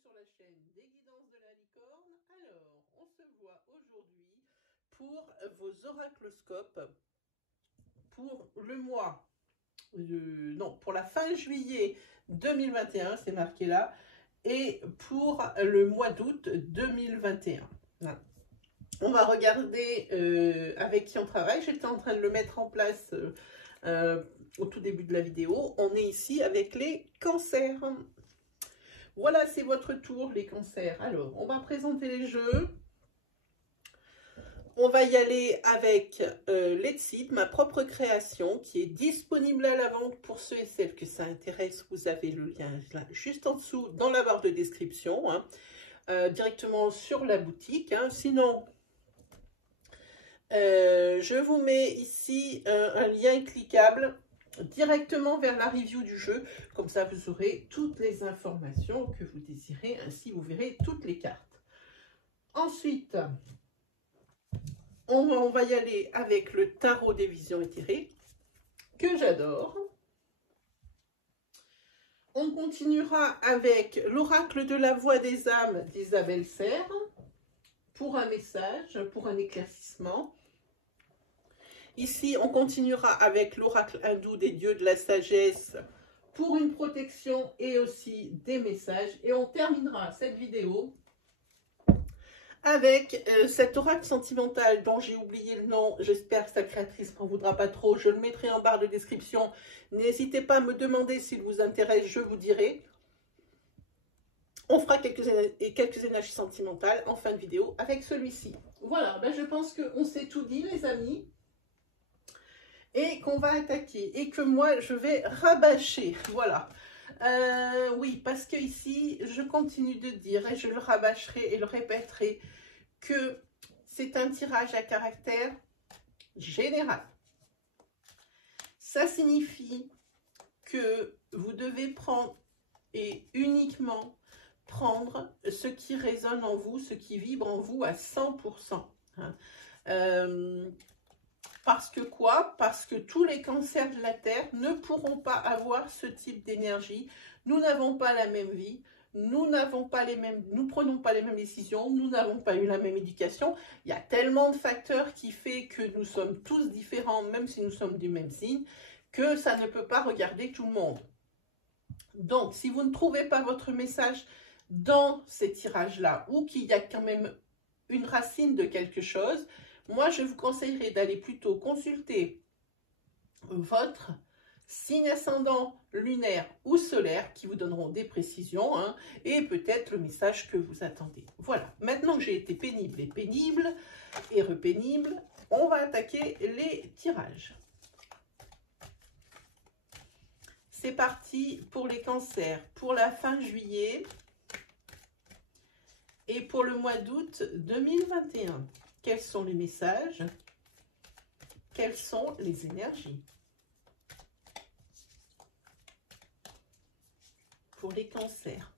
sur la chaîne des guidances de la licorne. Alors, on se voit aujourd'hui pour vos oracloscopes pour le mois, non, pour la fin juillet 2021, c'est marqué là, et pour le mois d'août 2021. On va regarder avec qui on travaille. J'étais en train de le mettre en place au tout début de la vidéo. On est ici avec les cancers. Voilà, c'est votre tour, les cancers. Alors, on va présenter les jeux. On va y aller avec Let's-It, ma propre création, qui est disponible à la vente pour ceux et celles que ça intéresse. Vous avez le lien là, juste en dessous dans la barre de description, directement sur la boutique. Sinon, je vous mets ici un lien cliquable directement vers la review du jeu. Comme ça, vous aurez toutes les informations que vous désirez. Ainsi, vous verrez toutes les cartes. Ensuite, on va y aller avec le tarot des visions éthérées, que j'adore. On continuera avec l'oracle de la voix des âmes d'Isabelle Serre, pour un message, pour un éclaircissement. Ici, on continuera avec l'oracle hindou des dieux de la sagesse, pour une protection et aussi des messages. Et on terminera cette vidéo avec cet oracle sentimental dont j'ai oublié le nom. J'espère que sa créatrice n'en voudra pas trop. Je le mettrai en barre de description. N'hésitez pas à me demander s'il vous intéresse, je vous dirai. On fera quelques énergies sentimentales en fin de vidéo avec celui-ci. Voilà, je pense qu'on s'est tout dit, les amis. Et qu'on va attaquer. Et que moi, je vais rabâcher. Voilà. Oui, parce que ici, je continue de dire, et je le rabâcherai et le répéterai, que c'est un tirage à caractère général. Ça signifie que vous devez prendre et uniquement prendre ce qui résonne en vous, ce qui vibre en vous à 100%. Parce que quoi? Parce que tous les cancers de la Terre ne pourront pas avoir ce type d'énergie. Nous n'avons pas la même vie, nous prenons pas les mêmes décisions, nous n'avons pas eu la même éducation. Il y a tellement de facteurs qui font que nous sommes tous différents, même si nous sommes du même signe, que ça ne peut pas regarder tout le monde. Donc, si vous ne trouvez pas votre message dans ces tirages-là, ou qu'il y a quand même une racine de quelque chose, moi, je vous conseillerais d'aller plutôt consulter votre signe ascendant lunaire ou solaire qui vous donneront des précisions et peut-être le message que vous attendez. Voilà, maintenant que j'ai été pénible et repénible, on va attaquer les tirages. C'est parti pour les cancers pour la fin juillet et pour le mois d'août 2021. Quels sont les messages? Quelles sont les énergies? Pour les cancers.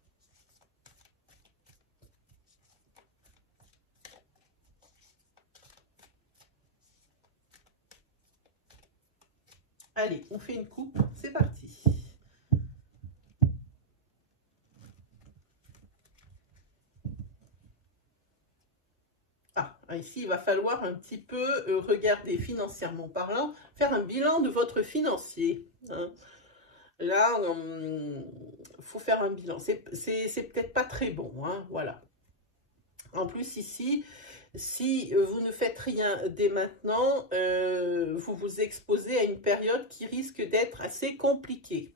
Allez, on fait une coupe, c'est parti. Ici, il va falloir un petit peu regarder financièrement parlant, faire un bilan de votre financier. Là, il faut faire un bilan. C'est peut-être pas très bon, voilà. En plus, ici, si vous ne faites rien dès maintenant, vous vous exposez à une période qui risque d'être assez compliquée.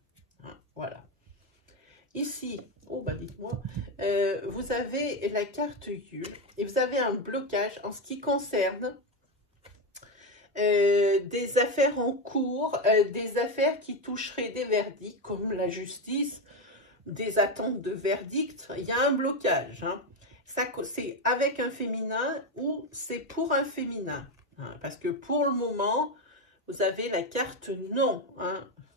Voilà. Ici, dites-moi, vous avez la carte Yule et vous avez un blocage en ce qui concerne des affaires en cours, des affaires qui toucheraient des verdicts comme la justice, des attentes de verdict. Il y a un blocage. C'est avec un féminin ou c'est pour un féminin. Parce que pour le moment, vous avez la carte non.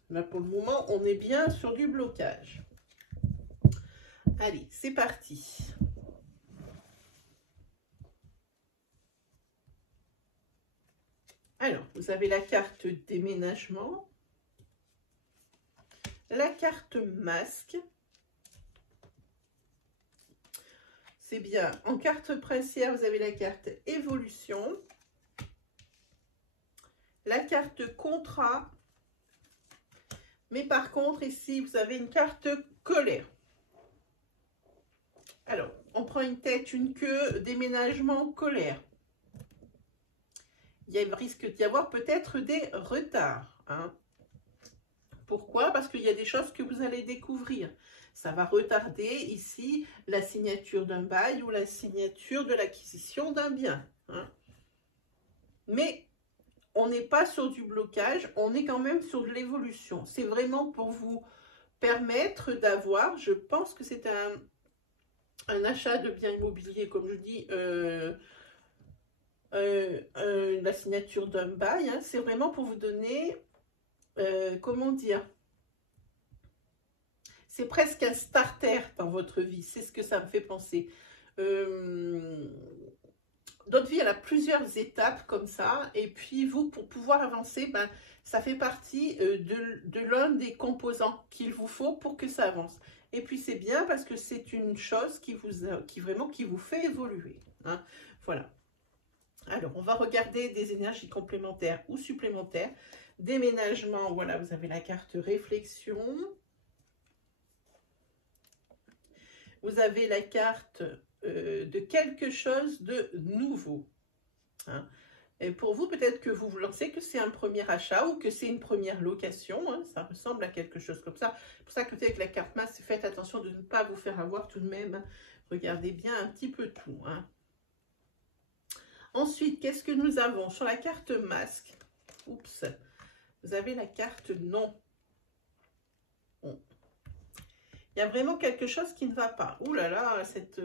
Là, pour le moment, on est bien sur du blocage. Allez, c'est parti. Alors, vous avez la carte déménagement, la carte masque, c'est bien. En carte princière, vous avez la carte évolution, la carte contrat, mais par contre, ici, vous avez une carte colère. Alors, on prend une tête, une queue, déménagement, colère. Il risque d'y avoir peut-être des retards. Hein. Pourquoi? Parce qu'il y a des choses que vous allez découvrir. Ça va retarder ici la signature d'un bail ou la signature de l'acquisition d'un bien. Hein. Mais on n'est pas sur du blocage, on est quand même sur de l'évolution. C'est vraiment pour vous permettre d'avoir, je pense que c'est un achat de biens immobiliers, comme je dis, la signature d'un bail. Hein. C'est vraiment pour vous donner, comment dire, c'est presque un starter dans votre vie, c'est ce que ça me fait penser. Notre vie, elle a plusieurs étapes comme ça, et puis vous, pour pouvoir avancer, ben, ça fait partie de l'un des composants qu'il vous faut pour que ça avance. Et puis c'est bien parce que c'est une chose qui vous fait évoluer. Hein. Voilà. Alors, on va regarder des énergies complémentaires ou supplémentaires. Déménagement, voilà, vous avez la carte réflexion. Vous avez la carte de quelque chose de nouveau. Hein. Et pour vous, peut-être que vous vous lancez que c'est un premier achat ou que c'est une première location. Hein. Ça ressemble à quelque chose comme ça. C'est pour ça que avec la carte masque, faites attention de ne pas vous faire avoir tout de même. Regardez bien un petit peu tout. Hein. Ensuite, qu'est-ce que nous avons sur la carte masque? Oups, vous avez la carte non. Bon. Il y a vraiment quelque chose qui ne va pas. Ouh là là, cette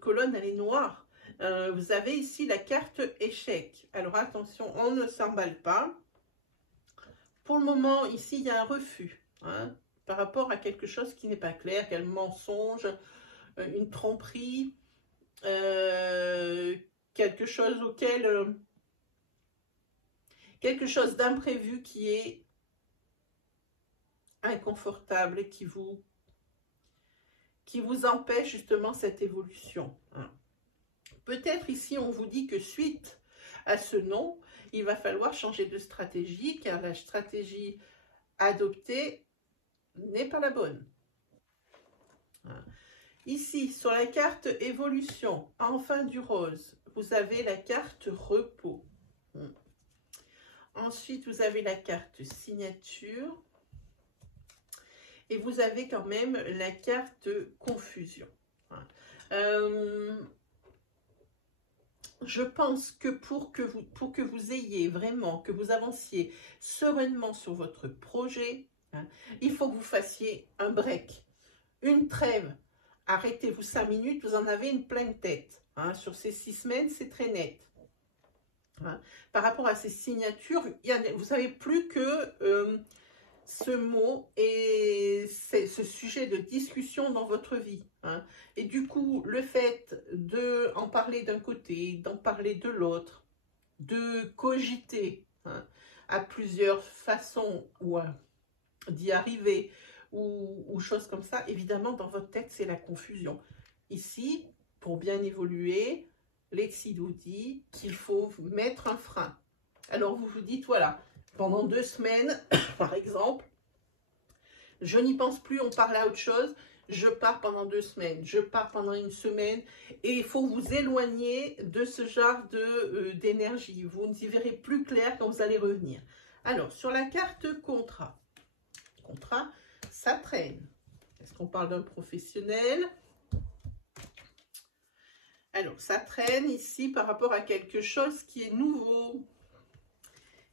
colonne, elle est noire. Vous avez ici la carte échec. Alors attention, on ne s'emballe pas. Pour le moment, ici, il y a un refus. Hein, par rapport à quelque chose qui n'est pas clair, quel mensonge, une tromperie, quelque chose auquel... quelque chose d'imprévu qui est inconfortable et qui vous empêche justement cette évolution. Hein. Peut-être ici on vous dit que suite à ce non, il va falloir changer de stratégie car la stratégie adoptée n'est pas la bonne. Hein. Ici sur la carte évolution, enfin du rose, vous avez la carte repos. Ensuite vous avez la carte signature. Et vous avez quand même la carte confusion. Je pense que pour que vous ayez vraiment, que vous avanciez sereinement sur votre projet, hein, il faut que vous fassiez un break, une trêve. Arrêtez-vous 5 minutes, vous en avez une pleine tête. Hein, sur ces 6 semaines, c'est très net. Hein. Par rapport à ces signatures, vous savez plus que... ce mot et ce sujet de discussion dans votre vie. Hein. Et du coup, le fait d'en parler d'un côté, d'en parler de l'autre, de cogiter hein, à plusieurs façons ou d'y arriver ou choses comme ça, évidemment, dans votre tête, c'est la confusion. Ici, pour bien évoluer, Lexi nous dit qu'il faut mettre un frein. Alors, vous vous dites, voilà, pendant 2 semaines, par exemple, je n'y pense plus, on parle à autre chose, je pars pendant 2 semaines, je pars pendant 1 semaine, et il faut vous éloigner de ce genre d'énergie. Vous n'y verrez plus clair quand vous allez revenir. Alors, sur la carte contrat, ça traîne. Est-ce qu'on parle d'un professionnel? Alors, ça traîne ici par rapport à quelque chose qui est nouveau.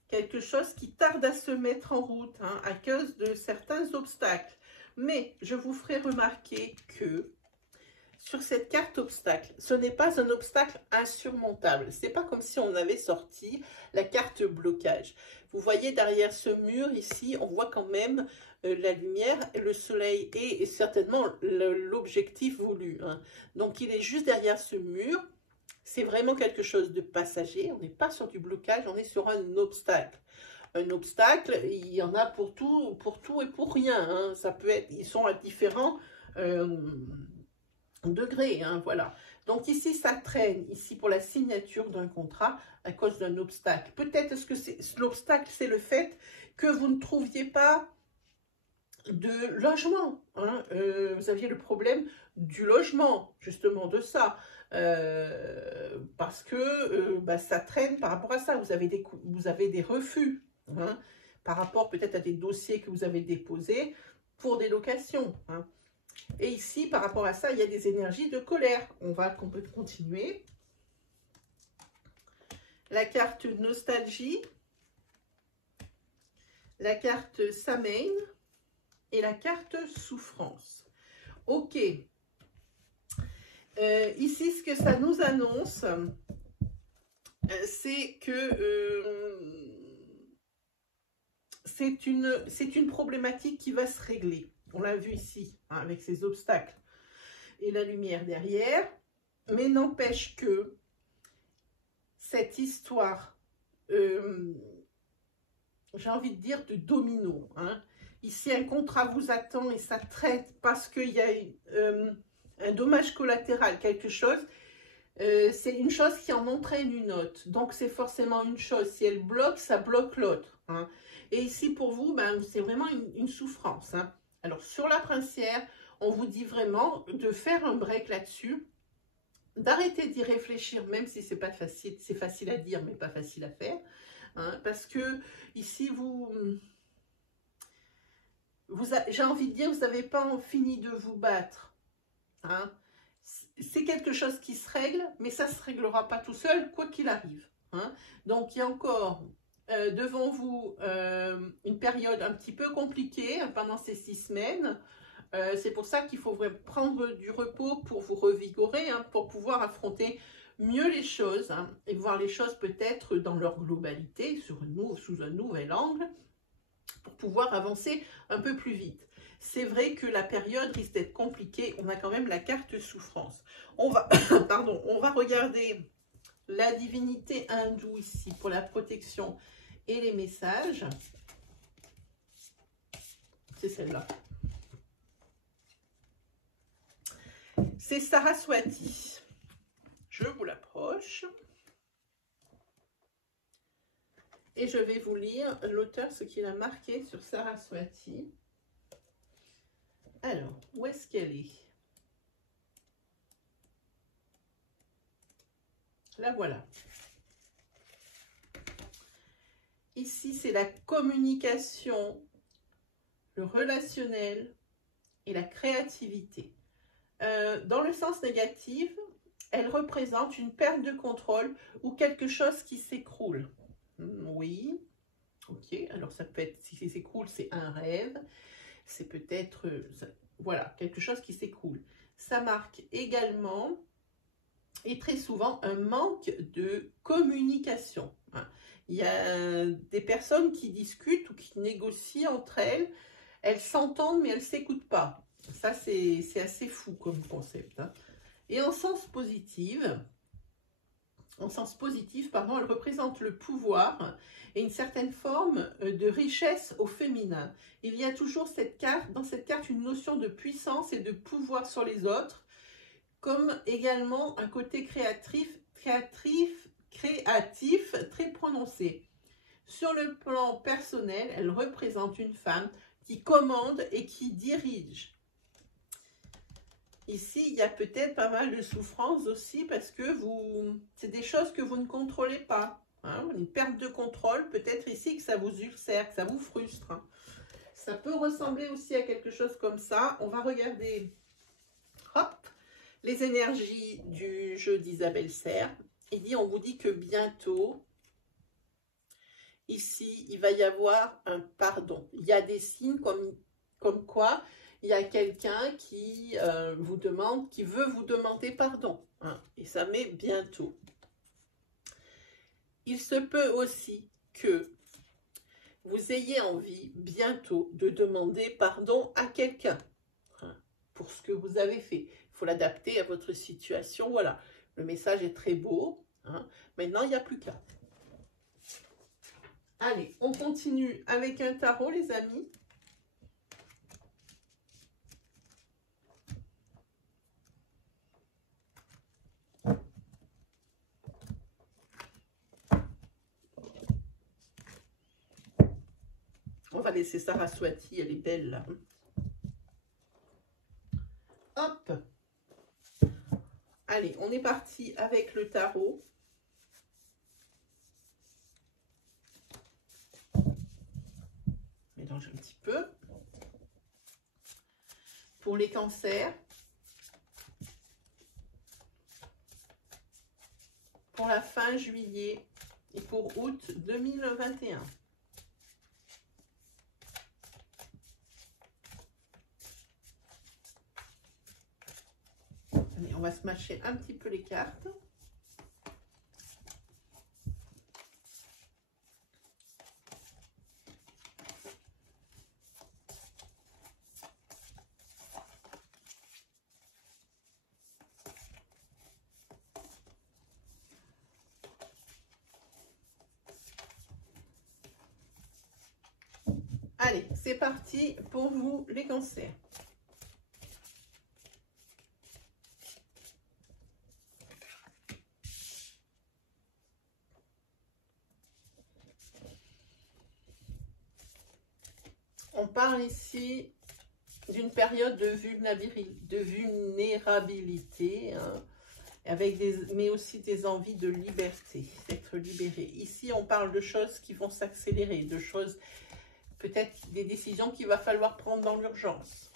Quelque chose qui tarde à se mettre en route hein, à cause de certains obstacles. Mais je vous ferai remarquer que sur cette carte obstacle, ce n'est pas un obstacle insurmontable. Ce n'est pas comme si on avait sorti la carte blocage. Vous voyez derrière ce mur ici, on voit quand même la lumière, le soleil et certainement l'objectif voulu. Hein. Donc il est juste derrière ce mur. C'est vraiment quelque chose de passager, on n'est pas sur du blocage, on est sur un obstacle. Un obstacle, il y en a pour tout et pour rien. Hein. Ça peut être, ils sont à différents degrés, hein, voilà. Donc ici, ça traîne, ici, pour la signature d'un contrat à cause d'un obstacle. Peut-être est-ce que l'obstacle, c'est le fait que vous ne trouviez pas de logement. Hein. Vous aviez le problème du logement, justement, de ça. Parce que bah, ça traîne par rapport à ça. Vous avez des refus, hein, par rapport peut-être à des dossiers que vous avez déposés pour des locations. Hein. Et ici, par rapport à ça, il y a des énergies de colère. On peut continuer. La carte nostalgie, la carte Samhain et la carte souffrance. Ok. Ici, ce que ça nous annonce, c'est que c'est une problématique qui va se régler. On l'a vu ici, hein, avec ces obstacles et la lumière derrière. Mais n'empêche que cette histoire, j'ai envie de dire, de domino. Hein. Ici, un contrat vous attend et ça traite parce qu'il y a un dommage collatéral, quelque chose. C'est une chose qui en entraîne une autre. Donc, c'est forcément une chose. Si elle bloque, ça bloque l'autre. Hein. Et ici, pour vous, ben, c'est vraiment une souffrance. Hein. Alors, sur la princière, on vous dit vraiment de faire un break là-dessus, d'arrêter d'y réfléchir, même si c'est pas facile. C'est facile à dire, mais pas facile à faire. Hein, parce que ici, j'ai envie de dire, vous n'avez pas fini de vous battre. Hein. C'est quelque chose qui se règle, mais ça ne se réglera pas tout seul, quoi qu'il arrive. Hein. Donc, il y a encore devant vous une période un petit peu compliquée hein, pendant ces 6 semaines. C'est pour ça qu'il faut prendre du repos pour vous revigorer, hein, pour pouvoir affronter mieux les choses hein, et voir les choses peut-être dans leur globalité, sous un nouvel angle, pour pouvoir avancer un peu plus vite. C'est vrai que la période risque d'être compliquée. On a quand même la carte souffrance. On va, pardon, on va regarder la divinité hindoue ici pour la protection et les messages. C'est celle-là. C'est Saraswati. Je vous l'approche. Et je vais vous lire l'auteur, ce qu'il a marqué sur Saraswati. Alors, où est-ce qu'elle est? La voilà. Ici, c'est la communication, le relationnel et la créativité. Dans le sens négatif, elle représente une perte de contrôle ou quelque chose qui s'écroule. Oui, ok. Alors, ça peut être, si c'est s'écroule, c'est un rêve. C'est peut-être, voilà, quelque chose qui s'écroule. Ça marque également, et très souvent, un manque de communication. Hein. Il y a des personnes qui discutent ou qui négocient entre elles. Elles s'entendent, mais elles ne s'écoutent pas. Ça, c'est assez fou comme concept. Hein. Et en sens positif, pardon, elle représente le pouvoir et une certaine forme de richesse au féminin. Il y a toujours dans cette carte une notion de puissance et de pouvoir sur les autres, comme également un côté créatif très prononcé. Sur le plan personnel, elle représente une femme qui commande et qui dirige. Ici, il y a peut-être pas mal de souffrance aussi parce que c'est des choses que vous ne contrôlez pas. Hein, une perte de contrôle, peut-être ici que ça vous ulcère, que ça vous frustre. Hein. Ça peut ressembler aussi à quelque chose comme ça. On va regarder hop, les énergies du jeu d'Isabelle Serre. On vous dit que bientôt, ici, il va y avoir un pardon. Il y a des signes comme quoi il y a quelqu'un qui qui veut vous demander pardon. Hein, et ça met bientôt. Il se peut aussi que vous ayez envie bientôt de demander pardon à quelqu'un hein, pour ce que vous avez fait. Il faut l'adapter à votre situation. Voilà, le message est très beau. Hein. Maintenant, il n'y a plus qu'à. Allez, on continue avec un tarot, les amis. Regardez, c'est Saraswati, elle est belle là. Hop. Allez, on est parti avec le tarot. Mélange un petit peu. Pour les cancers. Pour la fin juillet et pour août 2021. Allez, on va se mâcher un petit peu les cartes. Allez, c'est parti pour vous les cancers. On parle ici d'une période de vulnérabilité, hein, avec mais aussi des envies de liberté, d'être libéré. Ici, on parle de choses qui vont s'accélérer, de choses, peut-être des décisions qu'il va falloir prendre dans l'urgence.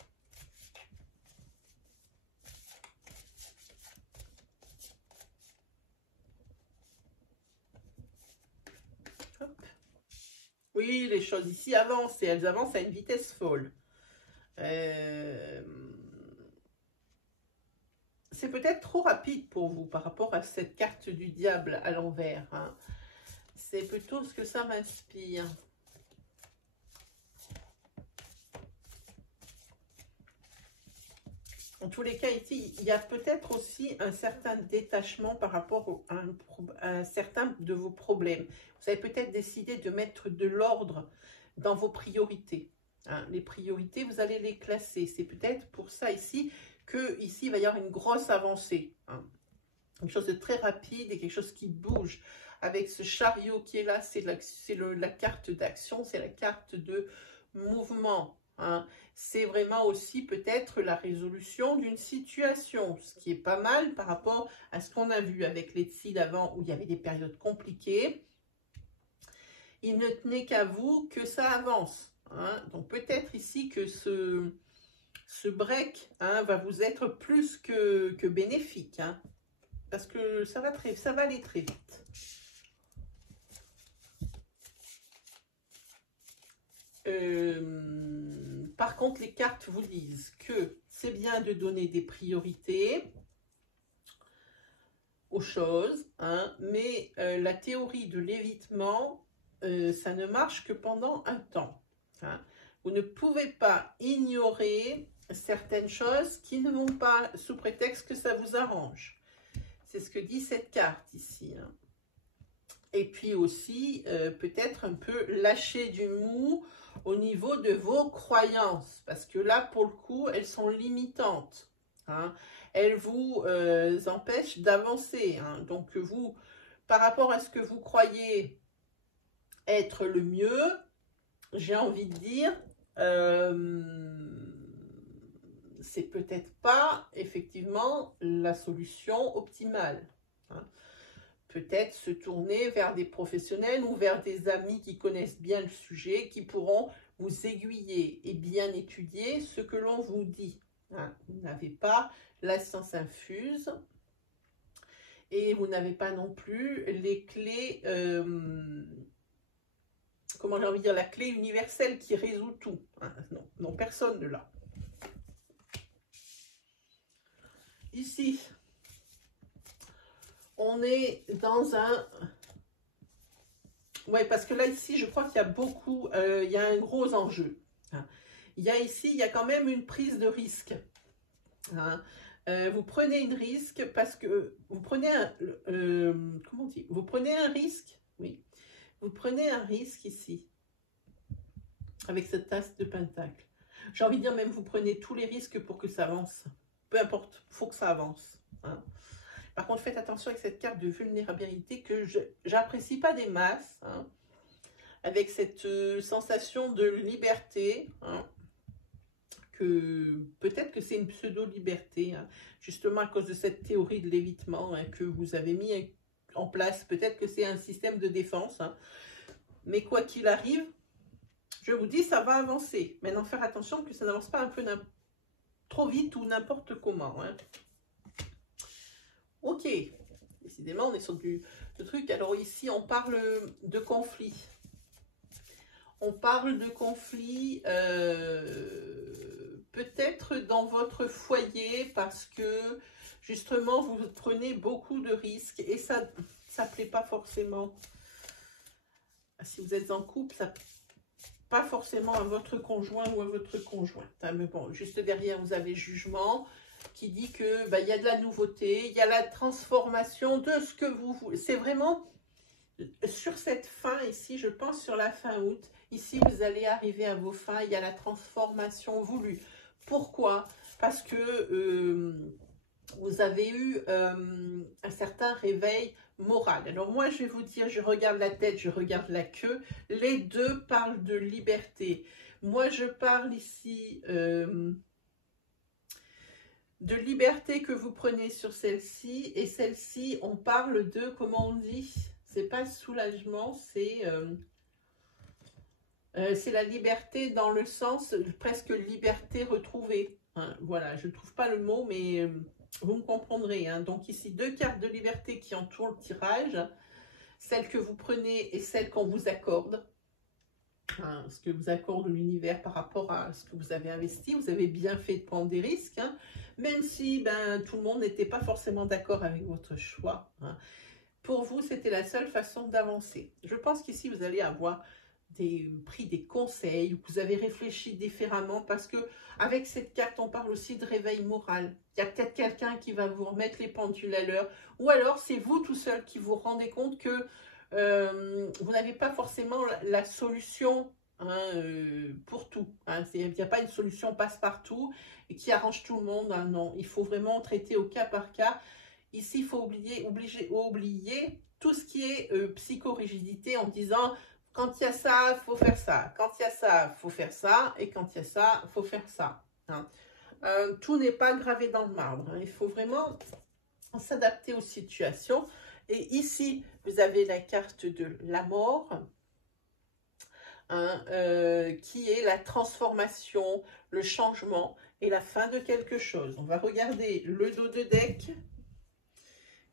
Oui, les choses ici avancent et elles avancent à une vitesse folle. C'est peut-être trop rapide pour vous par rapport à cette carte du diable à l'envers, hein. C'est plutôt ce que ça m'inspire. En tous les cas, ici, il y a peut-être aussi un certain détachement par rapport à certains de vos problèmes. Vous avez peut-être décidé de mettre de l'ordre dans vos priorités, hein. Les priorités, vous allez les classer. C'est peut-être pour ça ici que ici il va y avoir une grosse avancée, hein. Quelque chose de très rapide et quelque chose qui bouge. Avec ce chariot qui est là, c'est la carte d'action, c'est la carte de mouvement, hein. C'est vraiment aussi peut-être la résolution d'une situation, ce qui est pas mal par rapport à ce qu'on a vu avec les Tsi d'avant où il y avait des périodes compliquées. Il ne tenait qu'à vous que ça avance, hein. Donc peut-être ici que ce break, hein, va vous être plus que bénéfique, hein, parce que ça va aller très vite. Par contre, les cartes vous disent que c'est bien de donner des priorités aux choses, hein, mais la théorie de l'évitement, ça ne marche que pendant un temps, hein. Vous ne pouvez pas ignorer certaines choses qui ne vont pas sous prétexte que ça vous arrange. C'est ce que dit cette carte ici, hein. Et puis aussi, peut-être un peu lâcher du mou au niveau de vos croyances. Parce que là, pour le coup, elles sont limitantes, hein. Elles vous empêchent d'avancer, hein. Donc, vous, par rapport à ce que vous croyez être le mieux, j'ai envie de dire, c'est peut-être pas effectivement la solution optimale, hein. Peut-être se tourner vers des professionnels ou vers des amis qui connaissent bien le sujet, qui pourront vous aiguiller et bien étudier ce que l'on vous dit, hein. Vous n'avez pas la science infuse et vous n'avez pas non plus les clés, comment j'ai envie de dire, la clé universelle qui résout tout, hein. Non, non, personne ne l'a. Ici, on est dans un... Ouais, parce que là, ici, je crois qu'il y a beaucoup... il y a un gros enjeu, hein. Il y a ici, il y a quand même une prise de risque, hein. Vous prenez une risque parce que... Vous prenez un... comment on dit? Vous prenez un risque, oui. Vous prenez un risque ici, avec cette tasse de pentacle. J'ai envie de dire, même vous prenez tous les risques pour que ça avance. Peu importe, il faut que ça avance, hein. Par contre, faites attention avec cette carte de vulnérabilité que j'apprécie pas des masses, hein. avec cette sensation de liberté, hein, que peut-être que c'est une pseudo-liberté, hein, justement à cause de cette théorie de l'évitement, hein, que vous avez mis en place. Peut-être que c'est un système de défense, hein, mais quoi qu'il arrive, je vous dis, ça va avancer. Maintenant, faire attention que ça n'avance pas un peu trop vite ou n'importe comment. Hein. Ok, décidément, on est sur du truc. Alors ici, on parle de conflit. On parle de conflit peut-être dans votre foyer parce que justement, vous prenez beaucoup de risques et ça ne plaît pas forcément. Si vous êtes en couple, ça pas forcément à votre conjoint ou à votre conjointe. Hein, mais bon, juste derrière, vous avez jugement qui dit que bah, y a de la nouveauté, il y a la transformation de ce que vous voulez. C'est vraiment sur cette fin ici, je pense sur la fin août, ici vous allez arriver à vos fins, il y a la transformation voulue. Pourquoi? Parce que vous avez eu un certain réveil moral. Alors moi, je vais vous dire, je regarde la tête, je regarde la queue. Les deux parlent de liberté. Moi, je parle ici de liberté que vous prenez sur celle-ci. Et celle-ci, on parle de, comment on dit? C'est pas soulagement, c'est la liberté dans le sens presque liberté retrouvée. Hein, voilà, je ne trouve pas le mot, mais vous me comprendrez. Hein. Donc ici, deux cartes de liberté qui entourent le tirage. Celle que vous prenez et celle qu'on vous accorde. Hein, ce que vous accorde l'univers par rapport à ce que vous avez investi. Vous avez bien fait de prendre des risques. Hein, même si ben, tout le monde n'était pas forcément d'accord avec votre choix. Hein. Pour vous, c'était la seule façon d'avancer. Je pense qu'ici, vous allez avoir pris des conseils, vous avez réfléchi différemment parce que avec cette carte, on parle aussi de réveil moral. Il y a peut-être quelqu'un qui va vous remettre les pendules à l'heure ou alors c'est vous tout seul qui vous rendez compte que vous n'avez pas forcément la solution hein, pour tout. Hein. Il n'y a pas une solution passe-partout et qui arrange tout le monde. Hein. Non, il faut vraiment traiter au cas par cas. Ici, il faut oublier tout ce qui est psychorigidité en disant quand il y a ça, il faut faire ça. Quand il y a ça, il faut faire ça. Et quand il y a ça, il faut faire ça. Hein. Tout n'est pas gravé dans le marbre. Hein. Il faut vraiment s'adapter aux situations. Et ici, vous avez la carte de la mort, hein, qui est la transformation, le changement et la fin de quelque chose. On va regarder le dos de deck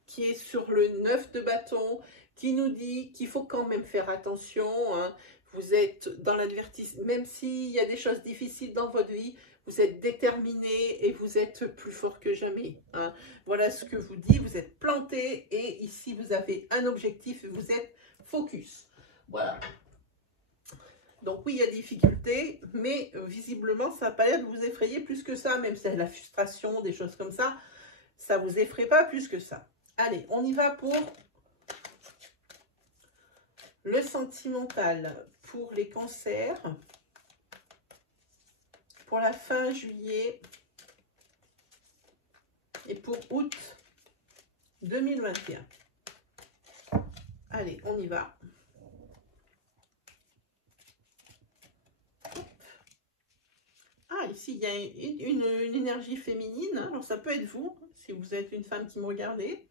qui est sur le 9 de bâton, qui nous dit qu'il faut quand même faire attention. Hein. Vous êtes dans l'advertissement, même s'il y a des choses difficiles dans votre vie, vous êtes déterminé et vous êtes plus fort que jamais. Hein. Voilà ce que vous dit, vous êtes planté et ici vous avez un objectif et vous êtes focus. Voilà. Donc oui, il y a des difficultés, mais visiblement, ça n'a pas l'air de vous effrayer plus que ça, même si c'est la frustration, des choses comme ça, ça ne vous effraie pas plus que ça. Allez, on y va pour le sentimental, pour les cancers, pour la fin juillet et pour août 2021. Allez, on y va. Ah, ici, il y a une énergie féminine. Alors, ça peut être vous, si vous êtes une femme qui me regardez.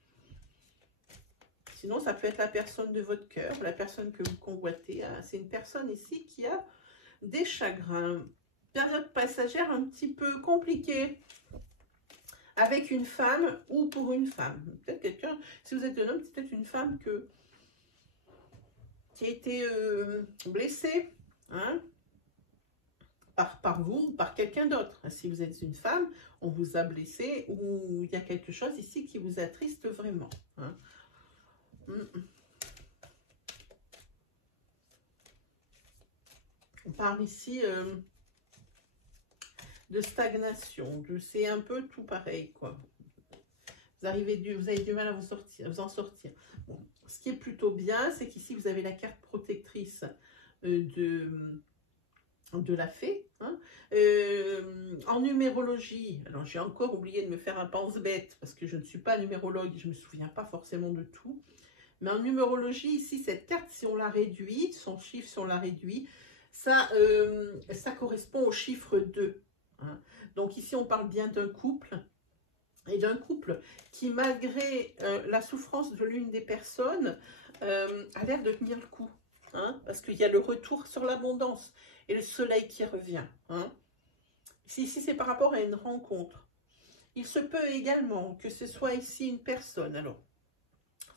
Sinon, ça peut être la personne de votre cœur, la personne que vous convoitez. C'est une personne ici qui a des chagrins. Période passagère un petit peu compliquée avec une femme ou pour une femme. Peut-être quelqu'un, si vous êtes un homme, c'est peut-être une femme qui a été blessée hein, par vous ou par quelqu'un d'autre. Si vous êtes une femme, on vous a blessé ou il y a quelque chose ici qui vous attriste vraiment. Hein. On parle ici de stagnation, c'est un peu tout pareil, quoi. Vous avez du mal à vous en sortir. Bon, ce qui est plutôt bien, c'est qu'ici, vous avez la carte protectrice de la fée. Hein. En numérologie, alors j'ai encore oublié de me faire un pense-bête, parce que je ne suis pas numérologue, je ne me souviens pas forcément de tout. Mais en numérologie, ici, cette carte, si on la réduit, son chiffre, si on la réduit, ça correspond au chiffre 2. Hein. Donc ici, on parle bien d'un couple. Et d'un couple qui, malgré la souffrance de l'une des personnes, a l'air de tenir le coup. Hein, parce qu'il y a le retour sur l'abondance et le soleil qui revient. Hein. Ici, c'est par rapport à une rencontre. Il se peut également que ce soit ici une personne. Alors,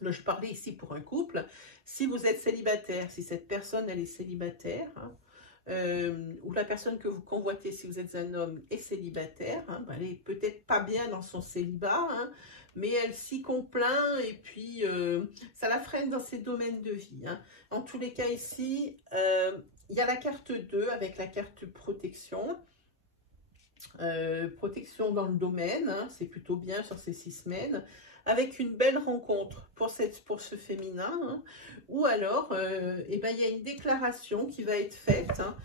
là, je parlais ici pour un couple. Si vous êtes célibataire, si cette personne, elle est célibataire, hein, ou la personne que vous convoitez, si vous êtes un homme, est célibataire, hein, elle est peut-être pas bien dans son célibat, hein, mais elle s'y complaint et puis ça la freine dans ses domaines de vie. Hein. En tous les cas ici, il y a la carte 2 avec la carte protection. Protection dans le domaine, hein, c'est plutôt bien sur ces 6 semaines, avec une belle rencontre pour ce féminin, hein, ou alors eh ben, il y a une déclaration qui va être faite hein,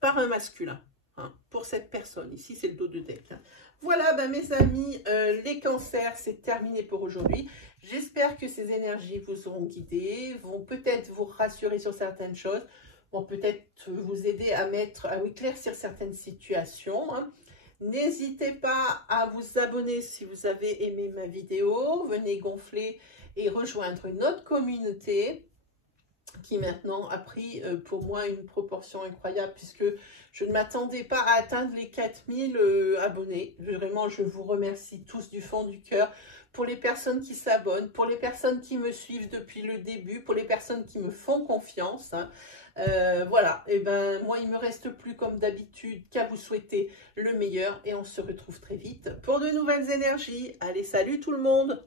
par un masculin, hein, pour cette personne. Ici, c'est le dos de deck. Hein. Voilà, ben, mes amis, les cancers, c'est terminé pour aujourd'hui. J'espère que ces énergies vous auront guidé, vont peut-être vous rassurer sur certaines choses, vont peut-être vous aider à éclaircir certaines situations. Hein. N'hésitez pas à vous abonner si vous avez aimé ma vidéo. Venez gonfler et rejoindre notre communauté qui maintenant a pris pour moi une proportion incroyable puisque je ne m'attendais pas à atteindre les 4000 abonnés. Vraiment, je vous remercie tous du fond du cœur pour les personnes qui s'abonnent, pour les personnes qui me suivent depuis le début, pour les personnes qui me font confiance. Hein. Voilà, et ben moi il me reste plus comme d'habitude qu'à vous souhaiter le meilleur et on se retrouve très vite pour de nouvelles énergies. Allez, salut tout le monde!